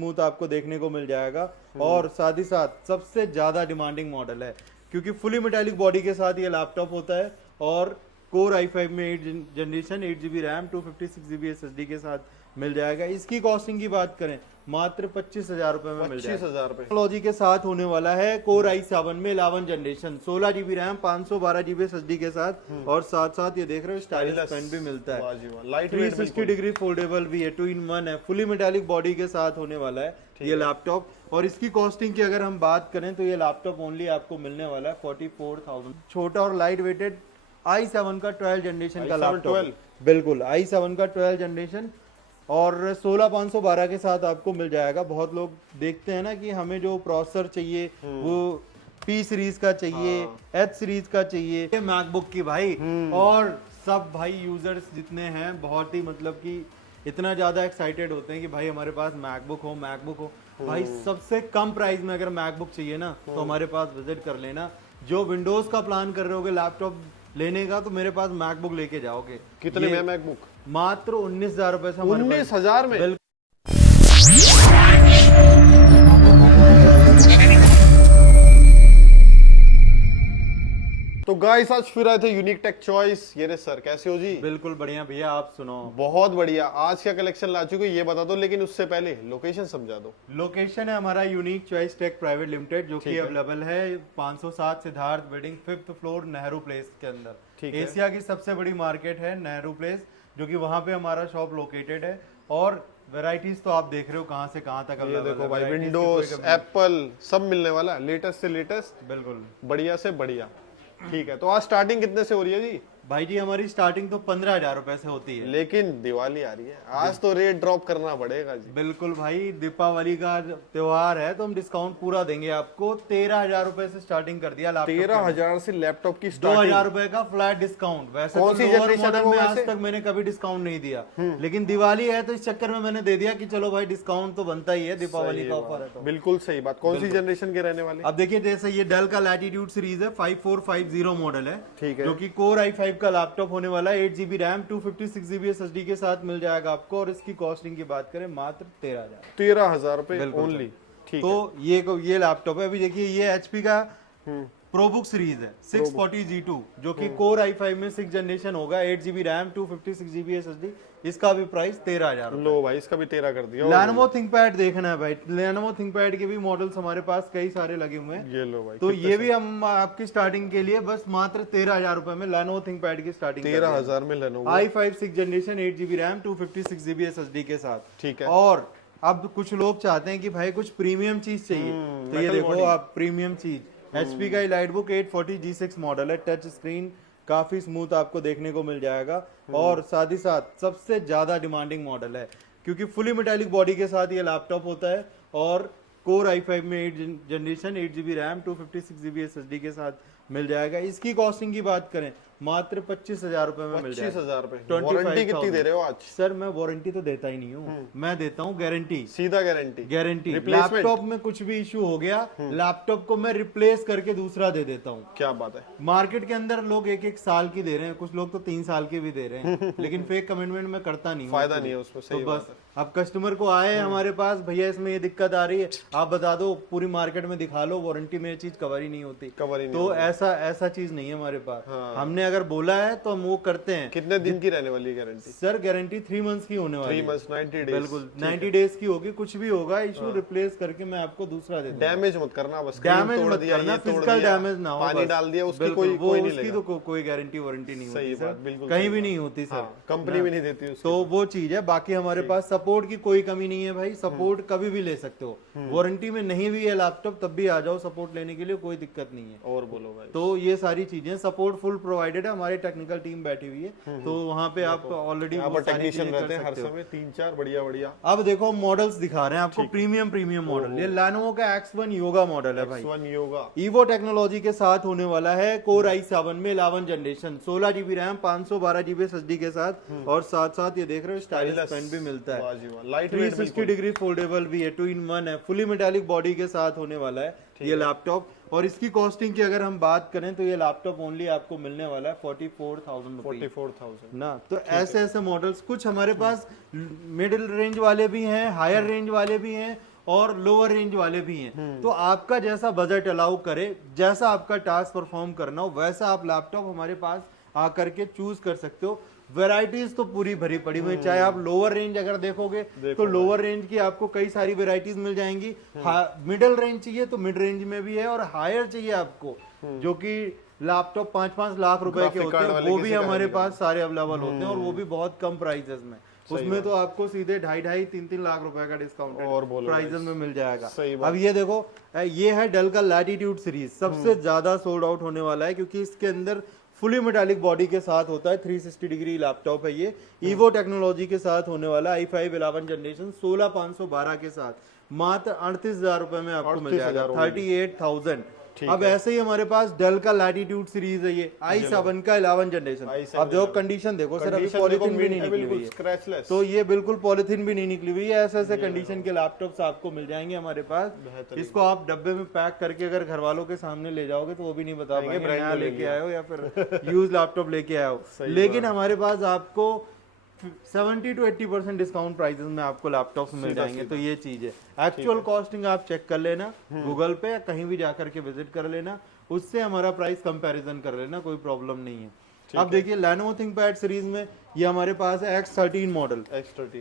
Smooth आपको देखने को मिल जाएगा और साथ ही साथ सबसे ज्यादा डिमांडिंग मॉडल है क्योंकि फुली मेटालिक बॉडी के साथ ये लैपटॉप होता है और कोर i5 में 8 generation 8 GB RAM 256 GB SSD के साथ मिल जाएगा। इसकी कॉस्टिंग की बात करें मात्र 25,000 रुपए में मिल जाएगा। 25,000 रुपए टेक्नोलॉजी के साथ होने वाला है कोर i7 में 11 generation 16 GB RAM 512 GB SSD के साथ और साथ साथ ये देख रहे हो स्टाइलिश पेन भी मिलता है। लाइट वेट 360 डिग्री फोल्डेबल भी है, 2-in-1 है, फुली मेटालिक बॉडी के साथ होने वाला है ये लैपटॉप। और इसकी कॉस्टिंग की अगर हम बात करें तो ये लैपटॉप ओनली आपको मिलने वाला है 44,000। छोटा और लाइट वेटेड i7 का 12 जनरेशन का लैपटॉप, बिल्कुल i7 का 12 जनरेशन और 16512 के साथ आपको मिल जाएगा। बहुत लोग देखते हैं ना कि हमें जो प्रोसेसर चाहिए वो P सीरीज का चाहिए, H सीरीज का चाहिए, ये मैकबुक की भाई। और सब भाई यूजर्स जितने हैं बहुत ही मतलब कि इतना ज्यादा एक्साइटेड होते हैं कि भाई हमारे पास मैकबुक हो। भाई सबसे कम प्राइस में अगर मैकबुक चाहिए ना तो हमारे पास विजिट कर लेना। जो विंडोज का प्लान कर रहे होगे लैपटॉप लेने का तो मेरे पास मैकबुक लेके जाओगे। कितने में मैकबुक? मात्र 19,000 रुपए से। 19,000 में? तो गाइस आज फिर आए थे यूनिक टेक चॉइस। ये रे सर, कैसे हो जी? बिल्कुल बढ़िया भैया, आप सुनो। बहुत बढ़िया। आज क्या कलेक्शन ला चुके हो ये बता दो, लेकिन उससे पहले लोकेशन समझा दो। लोकेशन है हमारा यूनिक चॉइस टेक प्राइवेट लिमिटेड जो कि अवेलेबल है 507 Siddharth building 5th floor Nehru Place के अंदर। एशिया की सबसे बड़ी मार्केट है नेहरू प्लेस, जो कि वहां पे हमारा शॉप लोकेटेड है। और वैरायटीज तो आप देख रहे हो कहां से कहां तक ये देखो भाई, विंडोज, एप्पल सब मिलने वाला है, लेटेस्ट से लेटेस्ट, बिल्कुल बढ़िया से बढ़िया। ठीक है, तो आज स्टार्टिंग कितने से हो रही है जी? भाई जी हमारी स्टार्टिंग तो 15,000 रुपए से होती है, लेकिन दिवाली आ रही है, आज तो रेट ड्रॉप करना पड़ेगा जी। बिल्कुल भाई, दीपावली का त्योहार है तो हम डिस्काउंट पूरा देंगे आपको। 13,000 रुपए से स्टार्टिंग कर दिया लैपटॉप। 13,000 से लैपटॉप की 2,000 रुपए का फ्लैट डिस्काउंट। वैसे तो लोअर मॉडल में आज तक मैंने कभी डिस्काउंट नहीं दिया, लेकिन दिवाली है तो इस चक्कर में मैंने दे दिया कि चलो भाई डिस्काउंट तो बनता ही है, दीपावली का ऑफर है तो। बिल्कुल सही बात। कौन सी जनरेशन के रहने वाले? अब देखिए जैसे ये डेल का लैटिट्यूड सीरीज है, 5450 मॉडल है, ठीक है, जो कि कोर i5 का लैपटॉप होने वाला है। 8 GB रैम 256 GB SSD के साथ मिल जाएगा आपको। और इसकी कॉस्टिंग की बात करें मात्र 13,000 रुपए ओनली। ठीक तो ये लैपटॉप है। अभी देखिए ये HP का प्रोबुक सीरीज है 640G2 जो कि कोर i5 में 6 जनरेशन होगा। 8 GB रैम 256 GB SSD, इसका भी प्राइस 13,000। लो भाई, इसका भी 13 कर दिया। Lenovo ThinkPad देखना है भाई, Lenovo ThinkPad के भी मॉडल्स हमारे पास कई सारे लगे हुए हैं। ये लो भाई, तो ये भी हम आपकी स्टार्टिंग के लिए बस मात्र 13,000 रुपए में Lenovo ThinkPad की स्टार्टिंग 13,000 में Lenovo i5 6 generation 8 GB RAM 256 GB SSD के साथ। ठीक है। और अब कुछ लोग चाहते हैं कि भाई कुछ प्रीमियम चीज चाहिए, तो ये देखो आप प्रीमियम चीज HP का EliteBook 840 G6 मॉडल है, टच स्क्रीन, काफी स्मूथ आपको देखने को मिल जाएगा। और साथ ही साथ सबसे ज्यादा डिमांडिंग मॉडल है क्योंकि फुली मेटालिक बॉडी के साथ ये लैपटॉप होता है और कोर i5 में 8 generation 8 GB RAM 256 GB SSD के साथ मिल जाएगा। इसकी कॉस्टिंग की बात करें मात्र 25,000 रुपए में मिल जाएगा। 25,000 रुपए। वारंटी कितनी दे रहे हो आज? सर मैं वारंटी तो देता ही नहीं हूँ, मैं देता हूँ गारंटी, सीधा गारंटी। लैपटॉप में कुछ भी इशू हो गया, लैपटॉप को मैं रिप्लेस करके दूसरा दे देता हूँ। क्या बात है। मार्केट के अंदर लोग 1-1 साल की दे रहे हैं, कुछ लोग तो 3 साल की भी दे रहे हैं, लेकिन फेक कमिटमेंट में करता नहीं, फायदा नहीं है उसमें। तो बस अब कस्टमर को आए हमारे पास, भैया इसमें ये दिक्कत आ रही है, आप बता दो, पूरी मार्केट में दिखा लो, वारंटी में ये चीज कवर ही नहीं होती। तो ऐसा चीज नहीं है हमारे पास। हमने अगर बोला है तो हम वो करते हैं। कितने दिन की रहने वाली गारंटी? सर गारंटी 3 मंथ्स की होने वाली है। 3 मंथ्स 90 डेज। बिल्कुल 90 डेज की होगी। कुछ भी होगा इशू, रिप्लेस करके मैं आपको दूसरा दे दूंगा। डैमेज मत करना, बस डैमेज मत करना, फिजिकल डैमेज ना हो, पानी डाल दिया उसकी कोई नहीं लेगा। तो कोई गारंटी वारंटी नहीं होती सर, बिल्कुल कहीं भी नहीं होती सर, कंपनी भी नहीं देती उसकी। तो वो चीज है। बाकी हमारे पास सपोर्ट की कोई कमी नहीं है भाई, सपोर्ट कभी भी ले सकते हो। वारंटी में नहीं भी है लैपटॉप तब भी आ जाओ सपोर्ट लेने के लिए, कोई दिक्कत नहीं है। और बोलो भाई। तो ये सारी चीजें सपोर्ट फुल प्रोवाइडेड है, हमारी टेक्निकल टीम बैठी हुई है, तो वहाँ पे आप ऑलरेडी टेक्नीशियन रहते हैं हर समय 3-4 बढ़िया। अब देखो मॉडल्स दिखा रहे हैं आपको, प्रीमियम मॉडल। ये Lenovo का X1 योगा मॉडल है भाई, X1 योगा Evo टेक्नोलॉजी के साथ होने वाला है। कोर i7 में 11 generation 16 GB RAM 512 GB SSD के साथ और साथ ये देख रहे हो स्टाइलिश पेन भी मिलता है। 360 डिग्री फोल्डेबल भी है, 2-in-1 है, फुली मेटालिक बॉडी के साथ होने वाला है ये लैपटॉप। और इसकी कॉस्टिंग की अगर हम बात करें तो ये लैपटॉप ओनली आपको मिलने वाला है 44,000 44,000 ना। तो ऐसे मॉडल्स कुछ हमारे पास मिडिल रेंज वाले भी हैं, हायर रेंज वाले भी हैं, और लोअर रेंज वाले भी हैं। तो आपका जैसा बजट अलाउ करे, जैसा आपका टास्क परफॉर्म करना हो, वैसा आप लैपटॉप हमारे पास आकर के चूज कर सकते हो। वेराइटीज तो पूरी भरी पड़ी हुई है। चाहे आप लोअर रेंज अगर देखोगे तो लोअर रेंज की आपको कई सारी वेराइटीज मिल जाएंगी। मिडिल रेंज चाहिए तो मिड रेंज में भी है, और हायर चाहिए आपको जो कि लैपटॉप 5-5 लाख रुपए के होते हैं, वो भी हमारे पास सारे अवेलेबल होते हैं, और वो भी बहुत कम प्राइसेस में। उसमें तो आपको सीधे 2.5-3 लाख रुपए का डिस्काउंट प्राइसेस में मिल जाएगा। अब ये देखो, ये है डेल का लैटिट्यूड सीरीज, सबसे ज्यादा सोल्ड आउट होने वाला है, क्योंकि इसके अंदर फुली मेटालिक बॉडी के साथ होता है। 360 डिग्री लैपटॉप है ये, ईवो टेक्नोलॉजी के साथ होने वाला है। i5 11 जनरेशन 16512 के साथ मात्र 38,000 रुपए में आपको मिल जाएगा, 38,000। अब ऐसे ही हमारे पास डेल का लैटिट्यूड सीरीज है, ये i7 का 11 जनरेशन। अब देखो कंडीशन देखो सर, अभी पॉलिथीन भी नहीं निकली हुई है, तो ये बिल्कुल पॉलिथीन भी नहीं निकली हुई है। ऐसे ऐसे कंडीशन के लैपटॉप्स आपको मिल जाएंगे हमारे पास। इसको आप डब्बे में पैक करके अगर घर वालों के सामने ले जाओगे तो वो भी नहीं बता पाएंगे नया लेके आए हो या फिर यूज लैपटॉप लेके आए हो। लेकिन हमारे पास आपको 70 to 80% डिस्काउंट प्राइसेस में आपको लैपटॉप्स मिल जाएंगे। तो ये चीज है, एक्चुअल कॉस्टिंग आप चेक कर लेना गूगल पे या कहीं भी जाकर के विजिट कर लेना, उससे हमारा प्राइस कंपैरिजन कर लेना, कोई प्रॉब्लम नहीं है। अब देखिए Lenovo ThinkPad सीरीज में ये हमारे पास है X13 मॉडल,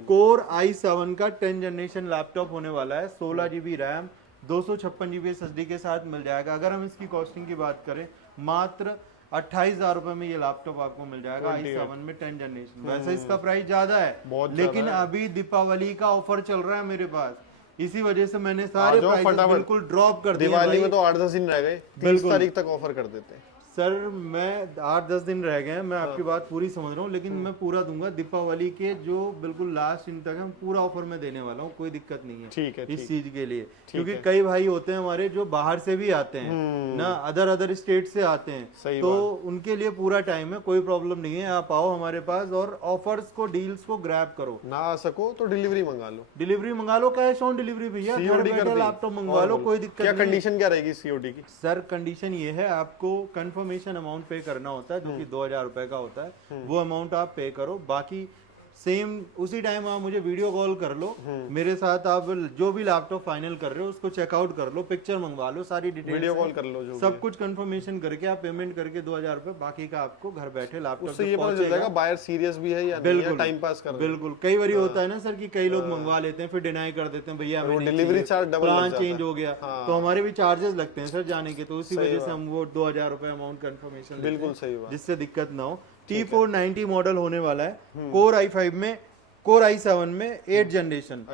कोर i7 का 10 जनरेशन लैपटॉप होने वाला है। 16GB रैम, 256GB SSD के साथ मिल जाएगा। अगर हम इसकी कॉस्टिंग की बात करें, मात्र 28,000 रुपए में ये लैपटॉप आपको मिल जाएगा i7 में 10 जनरेशन। वैसे इसका प्राइस ज्यादा है, लेकिन अभी दीपावली का ऑफर चल रहा है मेरे पास, इसी वजह से मैंने सारे प्राइस बिल्कुल ड्रॉप कर दिए। दिवाली में तो 8-10 दिन रह गए, 30 तारीख तक ऑफर कर देते हैं। सर मैं 8-10 दिन रह गए हैं, मैं आपकी बात पूरी समझ रहा हूँ, लेकिन मैं पूरा दूंगा। दीपावली के जो बिल्कुल लास्ट दिन तक है, पूरा ऑफर में देने वाला हूँ, कोई दिक्कत नहीं है। ठीक है, इस चीज के लिए, क्योंकि कई भाई होते हैं हमारे जो बाहर से भी आते हैं ना, अदर स्टेट से आते हैं, तो उनके लिए पूरा टाइम है, कोई प्रॉब्लम नहीं है। आप आओ हमारे पास और ऑफर्स को, डील्स को ग्रैब करो। ना आ सको तो डिलीवरी मंगा लो, डिलीवरी मंगा लो, कैश ऑन डिलीवरी भैया, घर बैठे लैपटॉप मंगवा लो, कोई दिक्कत नहीं। क्या कंडीशन क्या रहेगी सीओडी की? सर कंडीशन ये है, आपको कंफर्मेशन अमाउंट पे करना होता है, जो कि 2,000 रुपए का होता है। वो अमाउंट आप पे करो, बाकी सेम उसी टाइम आप मुझे वीडियो कॉल कर लो मेरे साथ। आप जो भी लैपटॉप फाइनल कर रहे हो उसको चेकआउट कर लो, पिक्चर मंगवा लो, सारी डिटेल वीडियो कॉल कर लो, जो सब कुछ कंफर्मेशन करके आप पेमेंट करके 2,000 रुपए, बाकी का आपको घर बैठे लैपटॉप उससे ये पता चल जाएगा बायर सीरियस भी है या नहीं, टाइम पास कर रहा है। बिल्कुल, कई बार होता है ना सर कि कई लोग मंगवा लेते हैं फिर डिनाई कर देते हैं, भैया हमें delivery charge double plan change हो गया, तो हमारे भी चार्जेस लगते हैं सर जाने के, तो उसी वजह से हम वो 2,000 रुपए अमाउंट कंफर्मेशन, बिल्कुल सही बात, जिससे दिक्कत ना हो। T490 मॉडल होने वाला है, कोर i5 में, कोर i7 में 8 जनरेशन,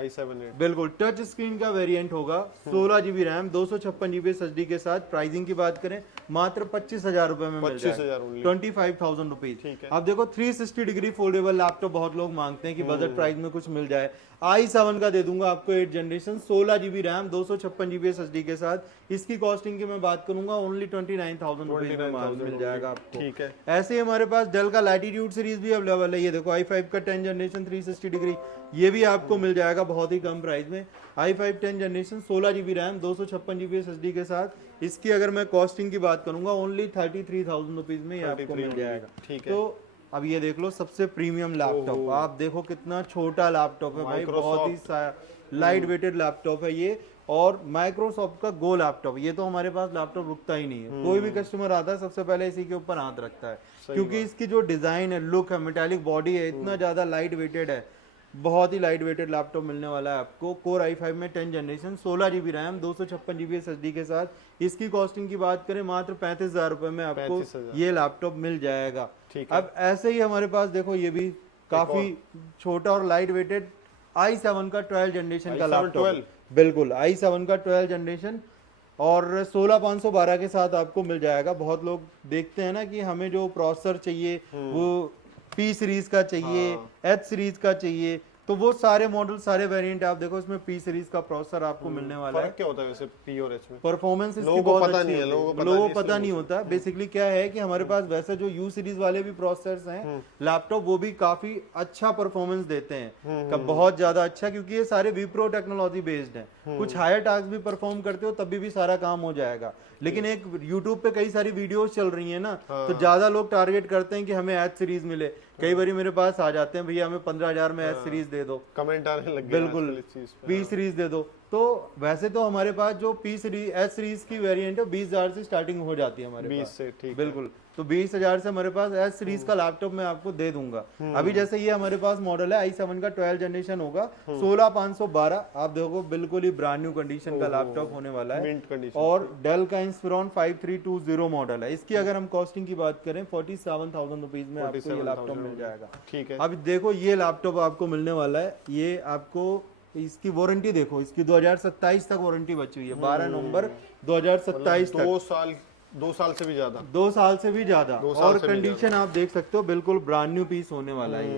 बिल्कुल टच स्क्रीन का वेरिएंट होगा। 16GB रैम, 256GB SSD के साथ। प्राइसिंग की बात करें, मात्र 25,000 रुपए में मिल जाएगा, 25,000 रुपीज। अब देखो 360 डिग्री फोल्डेबल लैपटॉप बहुत लोग मांगते हैं कि बजट प्राइस में कुछ मिल जाए, i7 का दे दूंगा आपको 8 generation, 16GB RAM, 256GB SSD के साथ। इसकी कॉस्टिंग की मैं बात करूंगा, ओनली 29,000 रुपीज में मिल जाएगा आपको। ठीक है। ऐसे ही हमारे पास डेल का लैटिट्यूड सीरीज भी अवेलेबल है। ये देखो i5 का 10 जनरेशन 360 डिग्री, ये भी आपको मिल जाएगा बहुत ही कम प्राइस में। i5 10 generation, 16GB RAM, 256GB SSD के साथ। इसकी अगर मैं कॉस्टिंग की बात करूंगा, ओनली 33,000 रुपीज में ये आपको मिल जाएगा। ठीक है। तो अब ये देख लो सबसे प्रीमियम लैपटॉप, आप देखो कितना छोटा लैपटॉप है भाई, बहुत ही लाइट वेटेड लैपटॉप है ये, और माइक्रोसॉफ्ट का गो लैपटॉप। ये तो हमारे पास लैपटॉप रुकता ही नहीं है, कोई भी कस्टमर आता है सबसे पहले इसी के ऊपर हाथ रखता है, क्योंकि इसकी जो डिजाइन है, लुक है, मेटालिक बॉडी है, इतना ज्यादा लाइट वेटेड है, बहुत ही लाइट वेटेड लैपटॉप मिलने वाला है आपको। कोर i5 में 10 generation, 16GB RAM, 256GB SSD के साथ। इसकी कॉस्टिंग की बात करें, मात्र 35,000 रुपए में आपको ये लैपटॉप मिल जाएगा। अब ऐसे ही हमारे पास देखो, ये भी काफी छोटा और लाइट वेटेड i7 का 12 जनरेशन का लैपटॉप, बिल्कुल i7 का 12 जनरेशन और 16,512 के साथ आपको मिल जाएगा। बहुत लोग देखते हैं ना कि हमें जो प्रोसेसर चाहिए वो P सीरीज का चाहिए, H सीरीज का चाहिए, तो वो सारे मॉडल, सारे वेरिएंट आप देखो, इसमें P सीरीज का प्रोसेसर आपको मिलने वाला है। क्या होता है वैसे P और H में? परफॉर्मेंस इसकी बहुत अच्छी है, लोगों को पता नहीं होता। बेसिकली क्या है कि हमारे पास वैसे जो U सीरीज वाले भी प्रोसेसर्स हैं लैपटॉप, वो भी काफी अच्छा परफॉर्मेंस देते हैं, बहुत ज्यादा अच्छा, क्योंकि ये सारे विप्रो टेक्नोलॉजी बेस्ड हैं। कुछ हायर टास्क भी परफॉर्म करते हो तभी भी सारा काम हो जाएगा। लेकिन एक यूट्यूब पे कई सारी वीडियोस चल रही है ना, तो ज्यादा लोग टारगेट करते हैं कि हमें H सीरीज मिले। कई बार मेरे पास आ जाते हैं, भैया हमें 15,000 में H सीरीज दे दो, कमेंट आने लग गए, बिल्कुल P सीरीज दे दो। तो वैसे तो हमारे पास जो पी सीरीज एस सीरीज की वेरिएंट है 20,000 से स्टार्टिंग हो जाती है हमारे 20 पास से, ठीक है। बिल्कुल। तो 20,000 से हमारे पास एस सीरीज का लैपटॉप मैं आपको दे दूंगा। अभी जैसे ये हमारे पास मॉडल है i7 का 12 जनरेशन होगा 16512, आप देखो बिल्कुल ही ब्रांड न्यू कंडीशन का लैपटॉप होने वाला है। Mint condition. और डेल का इंस्पिरॉन 5320 मॉडल है। इसकी अगर हम कॉस्टिंग की बात करें 47,000 रुपीज में आपको ये लैपटॉप मिल जाएगा। ठीक है। अब देखो ये लैपटॉप आपको मिलने वाला है, ये आपको इसकी वारंटी देखो, इसकी 2027 तक वारंटी बची हुई है, 12 नवंबर 2027 तक। 2 साल से भी ज्यादा, 2 साल से भी ज्यादा। 2 साल और से भी कंडीशन आप देख सकते हो बिल्कुल ब्रांड न्यू पीस होने वाला है ये।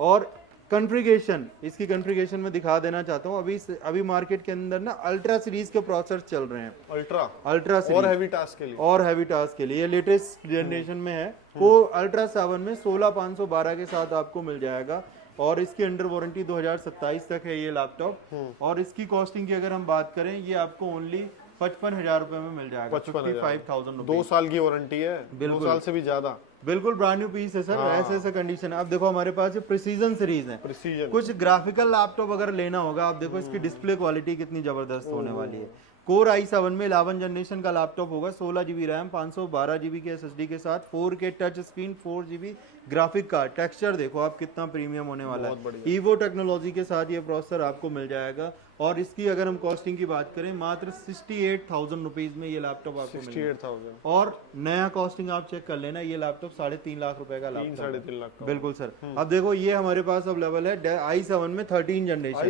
और कॉन्फ़िगरेशन, इसकी कॉन्फ़िगरेशन में दिखा देना चाहता हूँ। अभी मार्केट के अंदर ना अल्ट्रा सीरीज के प्रोसेसर चल रहे हैं, अल्ट्रा अल्ट्रा और हैवी टास्क के लिए, और हैवी टास्क के लिए ये लेटेस्ट जनरेशन में है। वो अल्ट्रा 7 में 16512 के साथ आपको मिल जाएगा। और इसकी अंडर वारंटी 2027 तक है ये लैपटॉप। और इसकी कॉस्टिंग की अगर हम बात करें, ये आपको ओनली 55,000 रुपए में मिल जाएगा। 55,000। 2 साल की वारंटी है, 2 साल से भी ज्यादा, बिल्कुल ब्रांड न्यू पीस है सर। ऐसे ऐसे कंडीशन है। आप देखो हमारे पास ये प्रिसीजन सीरीज है। प्रिसीजन। कुछ ग्राफिकल लैपटॉप अगर लेना होगा, आप देखो इसकी डिस्प्ले क्वालिटी कितनी जबरदस्त होने वाली है। कोर i7 में 11 जनरेशन का लैपटॉप होगा, 16 GB रैम, 512 GB के SSD के साथ, 4K touch screen, 4 GB graphic card. Texture देखो आप कितना प्रीमियम होने वाला है। ईवो टेक्नोलॉजी के साथ ये प्रोसेसर आपको मिल जाएगा। और इसकी अगर हम कॉस्टिंग की बात करें, मात्र 68,000 रुपीज में ये लैपटॉप आपको 68,000। और नया कॉस्टिंग आप चेक कर लेना, ये लैपटॉप 3.5 लाख रुपए का लैपटॉप, 3-3.5 लाख का। बिल्कुल सर। अब देखो ये हमारे पास अवेलेबल है i7 में 13 generation,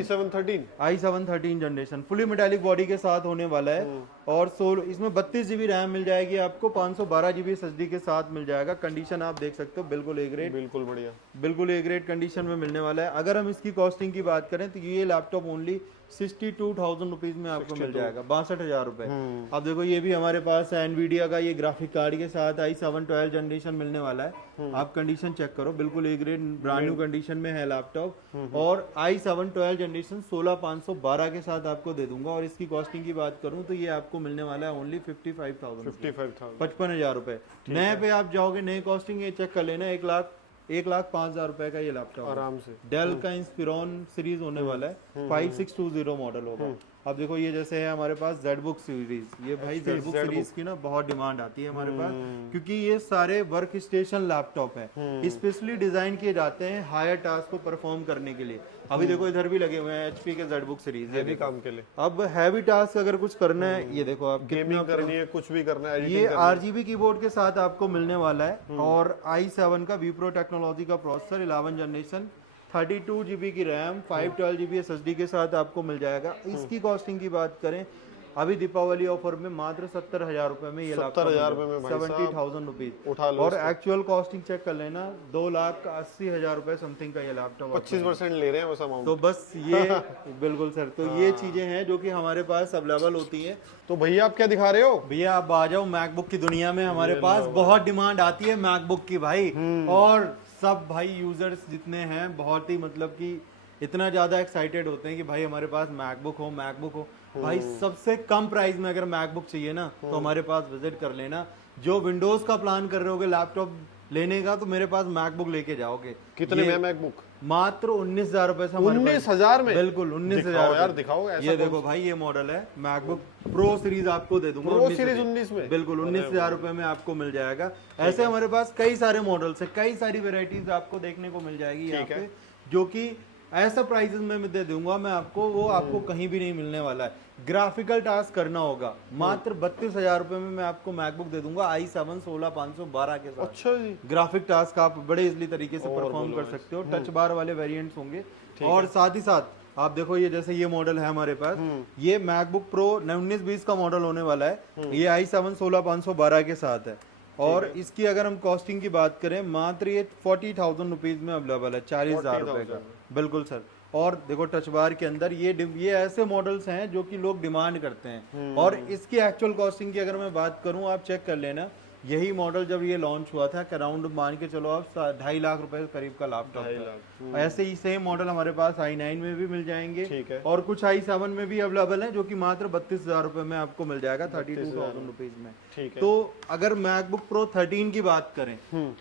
i7 13 generation fully metallic body के साथ होने वाला है। और इसमें 32 GB रैम मिल जाएगी आपको, 512 GB SSD के साथ मिल जाएगा। कंडीशन आप देख सकते हो बिल्कुल ए ग्रेड, बिल्कुल बढ़िया, बिल्कुल ए ग्रेड कंडीशन में मिलने वाला है। अगर हम इसकी कॉस्टिंग की बात करें तो ये लैपटॉप ओनली 62,000 रुपीज में आपको मिल जाएगा, 62,000 रुपए। अब देखो ये भी हमारे पास एनवीडिया का ये ग्राफिक कार्ड के साथ i7 12 जनरेशन मिलने वाला है। आप कंडीशन चेक करो, बिल्कुल A grade brand new condition में है लैपटॉप। और i7 12 जनरेशन 16512 के साथ आपको दे दूंगा। और इसकी कॉस्टिंग की बात करूं तो ये आपको मिलने वाला है ओनली 55,000 रुपए। नए पे आप जाओगे, नए कॉस्टिंग ये चेक कर लेना, 1,05,000 रुपए का ये लैपटॉप आराम से। डेल का इंस्पिरॉन सीरीज होने वाला है, 5620 मॉडल होगा। अब देखो ये जैसे है हमारे पास जेडबुक सीरीज, ये भाई जेडबुक सीरीज की ना बहुत डिमांड आती है हमारे पास, क्योंकि ये सारे वर्क स्टेशन लैपटॉप है, स्पेशली डिजाइन किए जाते हैं हायर टास्क को परफॉर्म करने के लिए। अभी देखो इधर भी लगे हुए हैं HP के जेडबुक सीरीज, ये भी काम के लिए। अब हैवी टास्क अगर कुछ करना है, ये देखो आप गेमिंग करनी है, कुछ भी करना है, ये RGB कीबोर्ड के साथ आपको मिलने वाला है। और i7 का Wipro टेक्नोलॉजी का प्रोसेसर, 11 जनरेशन, 32 GB की रैम, 512 GB SSD के साथ आपको मिल जाएगा। इसकी कॉस्टिंग की बात करें, अभी दीपावली ऑफर में मात्र 70,000 रुपए में ये लैपटॉप, 70,000 रुपए में भाई 70,000 रुपीज उठा लो। और एक्चुअल कॉस्टिंग चेक कर लेना, 2,80,000 रुपए समथिंग का ये लैपटॉप, 25% ले रहे हैं बस अमाउंट। तो बस ये बिल्कुल सर, तो ये चीजें हैं जो कि हमारे पास अवेलेबल होती हैं। तो भैया आप क्या दिखा रहे हो? भैया आप आ जाओ मैकबुक की दुनिया में, हमारे पास बहुत डिमांड आती है मैकबुक की भाई। और सब भाई यूजर्स जितने हैं बहुत ही मतलब कि इतना ज्यादा एक्साइटेड होते हैं कि भाई हमारे पास मैकबुक हो। भाई सबसे कम प्राइस में अगर मैकबुक चाहिए ना तो हमारे पास विजिट कर लेना। जो विंडोज का प्लान कर रहे होगे लैपटॉप लेने का, तो मेरे पास मैकबुक लेके जाओगे। कितने में मैकबुक? मात्र 19,000 रुपए से, 19,000 में? बिल्कुल 19,000 यार दिखाओ ऐसा। ये देखो भाई ये मॉडल है मैकबुक प्रो सीरीज, आपको दे दूंगा प्रो सीरीज 19 में, बिल्कुल 19,000 रुपए में आपको मिल जाएगा। ऐसे हमारे पास कई सारे मॉडल्स है, कई सारी वेराइटीज आपको देखने को मिल जाएगी यहाँ पे, जो कि ऐसा प्राइसेस में मैं दे दूंगा मैं आपको, वो आपको कहीं भी नहीं मिलने वाला है। ग्राफिकल टास्क करना होगा, मात्र 32,000 रुपए में मैं आपको मैकबुक दे दूंगा i7 16512 के साथ। अच्छा जी। ग्राफिक टास्क आप बड़े इजली तरीके से परफॉर्म कर सकते हो। टच बार वाले वेरिएंट्स होंगे। और साथ ही साथ आप देखो ये जैसे ये मॉडल है हमारे पास, ये मैकबुक प्रो 19-20 का मॉडल होने वाला है। ये i7 16512 के साथ है। और इसकी अगर हम कॉस्टिंग की बात करें, मात्र ये 40,000 रुपीज में अवेलेबल है, 40,000 रुपए का, बिल्कुल सर। और देखो टच बार के अंदर ये ऐसे मॉडल्स हैं जो कि लोग डिमांड करते हैं। और इसकी एक्चुअल कॉस्टिंग की अगर मैं बात करूं, आप चेक कर लेना, यही मॉडल जब ये लॉन्च हुआ था, अराउंड मान के चलो आप 2.5 लाख रुपए करीब का लैपटॉप था। ऐसे ही सेम मॉडल हमारे पास i9 में भी मिल जाएंगे, और कुछ i7 में भी अवेलेबल है, जो कि मात्र 32,000 रुपए में आपको मिल जाएगा, 32,000 रुपीज में। तो अगर मैकबुक प्रो 13 की बात करें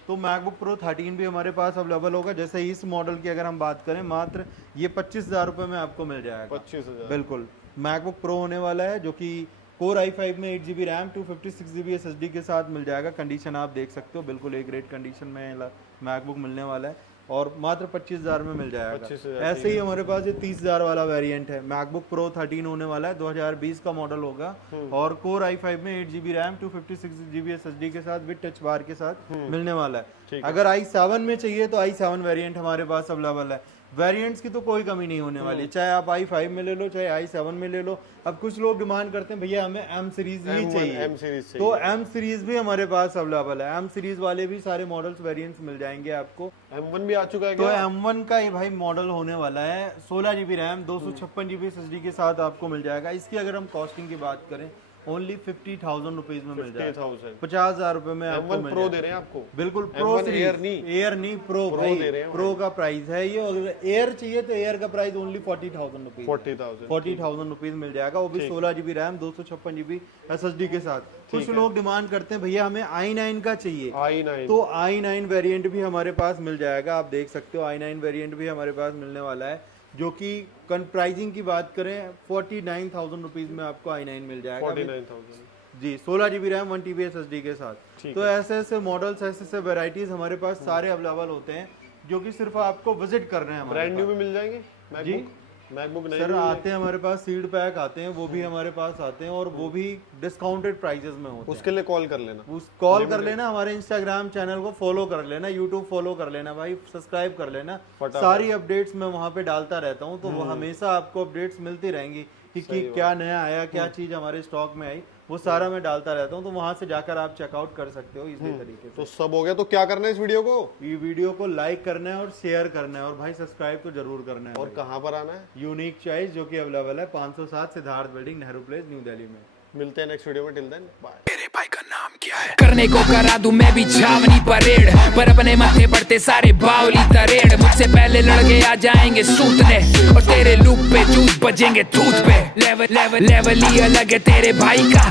तो मैकबुक प्रो 13 भी हमारे पास अवेलेबल होगा। जैसे इस मॉडल की अगर हम बात करें, मात्र ये 25,000 रुपए में आपको मिल जाएगा, 25,000 बिल्कुल। मैकबुक प्रो होने वाला है जो कि कोर i5 में 8 GB रैम 256 GB SSD के साथ मिल जाएगा। कंडीशन आप देख सकते हो, बिल्कुल एक ग्रेट कंडीशन में मैकबुक मिलने वाला है और मात्र 25,000 में मिल जाएगा। 25,000 ऐसे ही हमारे पास ये 30,000 वाला वेरिएंट है, मैकबुक प्रो 13 होने वाला है, 2020 का मॉडल होगा और कोर i5 में 8 GB रैम 256 GB SSD के साथ विद टच बार के साथ मिलने वाला है। अगर i7 में चाहिए तो i7 वेरिएंट हमारे पास अवेलेबल है। वेरिएंट्स की तो कोई कमी नहीं होने वाली, चाहे आप i5 में ले लो चाहे i7 में ले लो। अब कुछ लोग डिमांड करते हैं भैया हमें M सीरीज ही चाहिए, M सीरीज तो M सीरीज भी हमारे पास अवेलेबल है। M सीरीज वाले भी सारे मॉडल्स वेरिएंट्स मिल जाएंगे आपको। M1 भी आ चुका है तो क्या? M1 का ये भाई मॉडल होने वाला है 16 GB रैम 256 GB SSD के साथ आपको मिल जाएगा। इसकी अगर हम कॉस्टिंग की बात करें ओनली 50,000 रुपीज में मिल जाएगा, 50,000 50,000 रुपए में आपको M1 मिल प्रो जाएगा। दे रहे हैं आपको, बिल्कुल प्रो M1 एयर नहीं, एयर नहीं प्रो भाई, दे रहे हैं प्रो का प्राइस है ये। अगर एयर चाहिए तो एयर का प्राइस ओनली 40,000 रुपीज, 40,000 40,000 रुपीज मिल जाएगा, वो भी 16 GB रैम 256 GB SSD के साथ। कुछ लोग डिमांड करते हैं भैया हमें i9 का चाहिए, i9 तो i9 वेरिएंट भी हमारे पास मिल जाएगा। आप देख सकते हो i9 वेरिएंट भी हमारे पास मिलने वाला है जो कि प्राइसिंग की बात करें 49,000 रुपीज में आपको i9 मिल जाएगा 49,000 जी, 16 GB रैम 1 TB SSD के साथ। तो ऐसे ऐसे मॉडल्स ऐसे ऐसे वेराइटीज हमारे पास सारे अवेलेबल होते हैं जो कि सिर्फ आपको विजिट कर रहे हैं। ब्रांड न्यू भी मिल जाएंगे जी मैकबुक नहीं सर आते हैं हमारे पास, सीड पैक आते हैं वो भी हमारे पास आते हैं और वो भी डिस्काउंटेड प्राइसेस में होते हैं। उसके लिए कॉल कर लेना, उस कॉल कर लेना, हमारे इंस्टाग्राम चैनल को फॉलो कर लेना, यूट्यूब फॉलो कर लेना भाई, सब्सक्राइब कर लेना। सारी अपडेट्स मैं वहाँ पे डालता रहता हूँ, तो वो हमेशा आपको अपडेट्स मिलती रहेंगी कि क्या नया आया, क्या चीज हमारे स्टॉक में आई, वो सारा मैं डालता रहता हूँ। तो वहां से जाकर आप चेकआउट कर सकते हो इसी तरीके से। तो सब हो गया, तो क्या करना है इस वीडियो को? ये वीडियो को लाइक करना है और शेयर करना है और भाई सब्सक्राइब तो जरूर करना है। और कहाँ पर आना है? यूनिक चॉइस जो कि अवेलेबल है 507 Siddharth building, Nehru place, new Delhi में। मिलते हैं नेक्स्ट वीडियो में, टिल देन बाय। मेरे भाई का नाम क्या है? करने को करा दूं मैं भी छावनी परेड, पर अपने माथे पड़ते सारे बावली तरेड़। मुझसे पहले लड़के आ जाएंगे सूतने और तेरे लूप पे जूत बजेंगे तूत पे। लेवल लेवल लेवल ही अलग है तेरे भाई का।